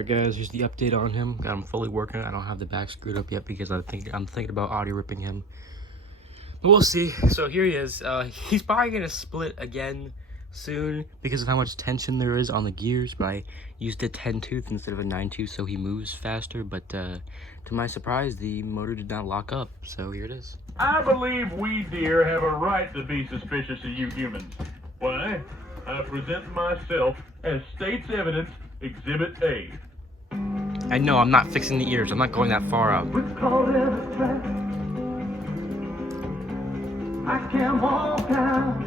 Alright guys, here's the update on him. Got him fully working. I don't have the back screwed up yet because I'm thinking about audio ripping him. But we'll see. So here he is. He's probably gonna split again soon because of how much tension there is on the gears, but I used a 10 tooth instead of a 9 tooth so he moves faster, but to my surprise the motor did not lock up, so here it is. I believe we deer have a right to be suspicious of you humans. Why? I present myself as state's evidence, Exhibit A. I know, I'm not fixing the ears. I'm not going that far up. It's called in a trap. I can't walk out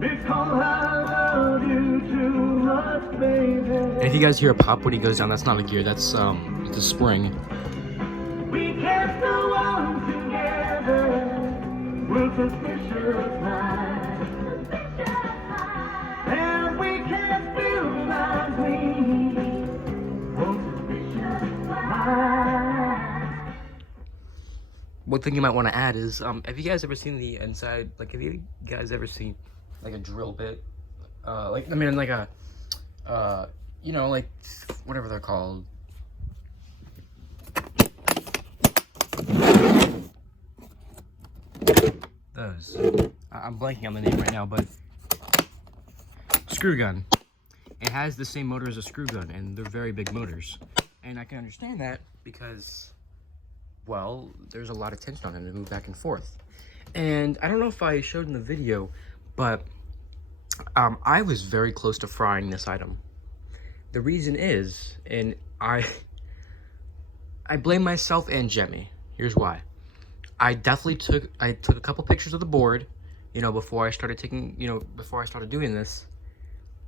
because I love you too much, baby. And if you guys hear a pop when he goes down, that's not a gear, that's it's a spring. We can't go on together. We're suspicious minds. And we can't feel like we were suspicious minds. One thing you might want to add is, have you guys ever seen the inside, like, have you guys ever seen, like, a drill bit? Like, I mean, like a, you know, like, whatever they're called. Those. I'm blanking on the name right now, but screw gun. It has the same motor as a screw gun, and they're very big motors. And I can understand that because, well, there's a lot of tension on it to move back and forth. And I don't know if I showed in the video, but I was very close to frying this item. The reason is, and I blame myself and Jemmy. Here's why. I definitely took a couple pictures of the board, you know, before I started doing this.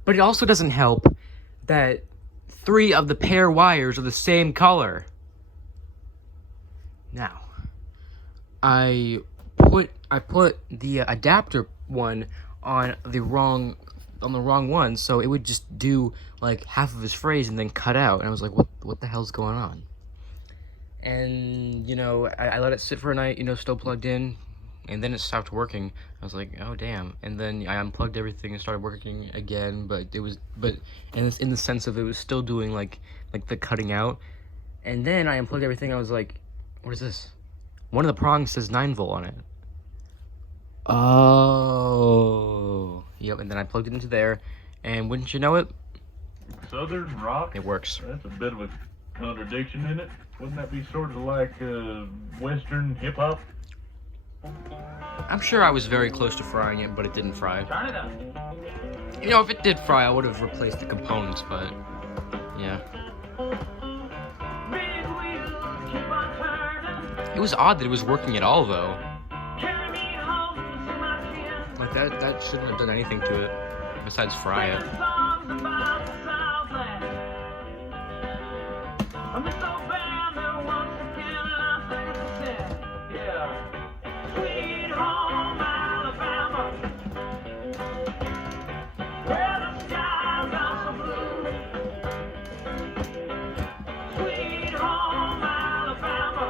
But it also doesn't help that 3 of the pair wires are the same color. Now, I put the adapter one on the wrong one, so it would just do like half of his phrase and then cut out. And I was like, what the hell's going on? And, you know, I let it sit for a night, you know, still plugged in, and then it stopped working. I was like, oh damn. And then I unplugged everything and started working again, but in the sense of it was still doing like the cutting out. And then I unplugged everything. I was like, what is this? One of the prongs says 9-volt on it. Oh, yep. And then I plugged it into there, and wouldn't you know it, Southern rock? it works. That's a bit of a contradiction, isn't it? Wouldn't that be sort of like Western hip-hop? I'm sure I was very close to frying it, but it didn't fry. Turn it up. You know, if it did fry, I would have replaced the components, but yeah. Big wheels keep on turning. It was odd that it was working at all, though. Carry me home to my kin. Like, that shouldn't have done anything to it, besides fry it. Songs about the Southland. I miss those band that once again I think it's dead. Yeah. Sweet home Alabama, where the skies are so blue. Sweet home Alabama,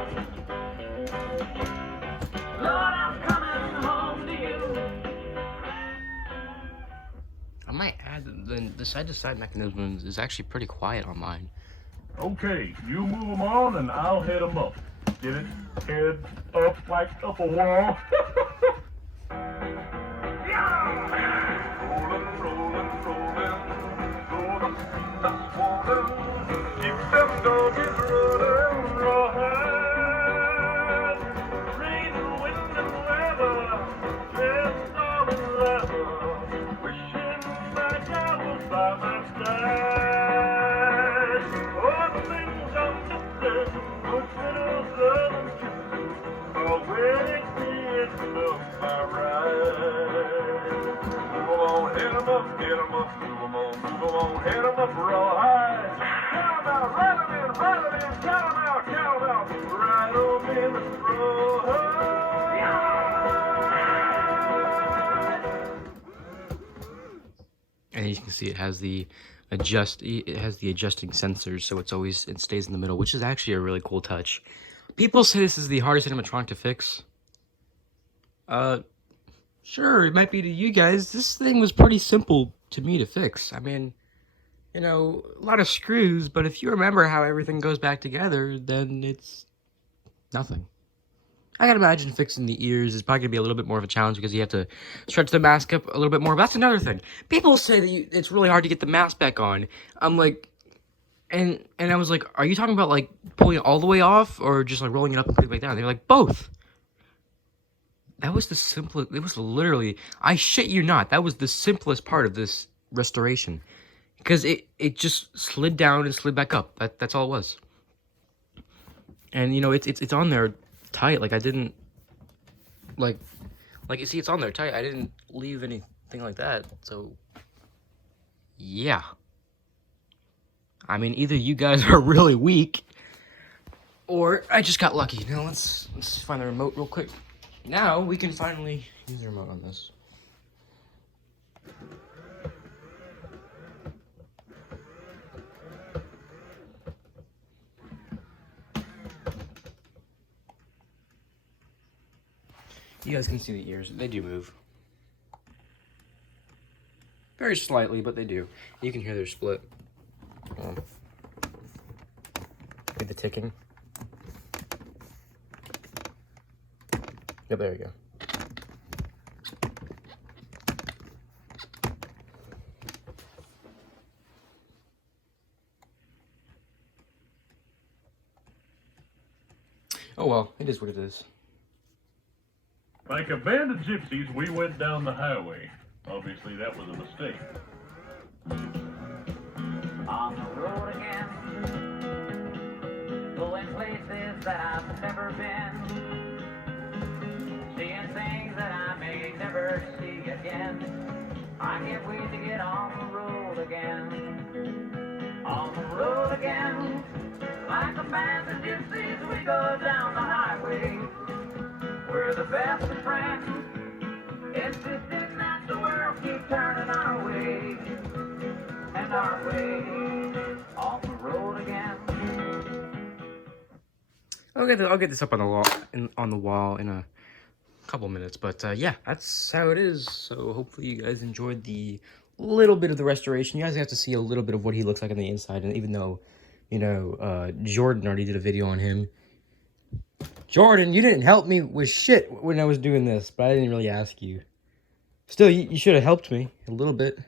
Lord, I'm coming home to you. I might add that the side-to-side mechanism is actually pretty quiet on mine. Okay, you move them on and I'll head them up. Get it? Head up like up a wall. Keep them doggies running rawhide. Rain, wind, and weather, yes, storm and leather. Wishing that I was by my side. All the things I'm missing, those little southern kisses, are where it gets up my ride. Move 'em on, hit 'em up, get 'em up, move 'em on, hit 'em up rawhide. Count 'em out, ride 'em in, count 'em out, ride 'em in rawhide. And as you can see, it has the adjusting sensors, so it stays in the middle, which is actually a really cool touch. People say this is the hardest animatronic to fix. Sure, it might be to you guys. This thing was pretty simple to me to fix. I mean, you know, a lot of screws, but if you remember how everything goes back together, then it's nothing. I gotta imagine fixing the ears is probably gonna be a little bit more of a challenge because you have to stretch the mask up a little bit more. But that's another thing. People say that it's really hard to get the mask back on. I'm like, and I was like, are you talking about like pulling it all the way off or just like rolling it up and putting it back down? They were like, both. That was the simplest. It was literally, I shit you not, that was the simplest part of this restoration, because it just slid down and slid back up. That's all it was. And you know, it's on there tight. Like I didn't like you see, it's on there tight. I didn't leave anything like that. So yeah. I mean, either you guys are really weak, or I just got lucky. Now let's find the remote real quick. Now we can finally use the remote on this. You guys can see the ears. They do move. Very slightly, but they do. You can hear they're split. With the ticking. Yep, there you go. Oh well, it is what it is. Like a band of gypsies, we went down the highway. Obviously, that was a mistake. On the road again, going places that I've never been, seeing things that I may never see again. I can't wait to get on the road again. On the road again, like a band of gypsies, we go down the highway. We're the best of friends. It's just that the world keeps turning our way. And our way off the road again. I'll get this up on the wall in a couple minutes, but yeah, that's how it is. So hopefully you guys enjoyed the little bit of the restoration. You guys have to see a little bit of what he looks like on the inside, and even though, you know, Jordan already did a video on him. Jordan, you didn't help me with shit when I was doing this, but I didn't really ask you. Still, you should have helped me a little bit.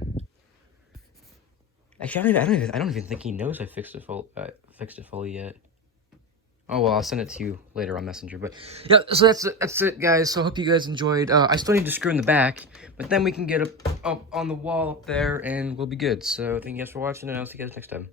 Actually, I don't even think he knows I fixed it fully yet. Oh well, I'll send it to you later on Messenger. But yeah, so that's it, guys. So I hope you guys enjoyed. I still need to screw in the back, but then we can get up on the wall up there, and we'll be good. So thank you guys for watching, and I'll see you guys next time.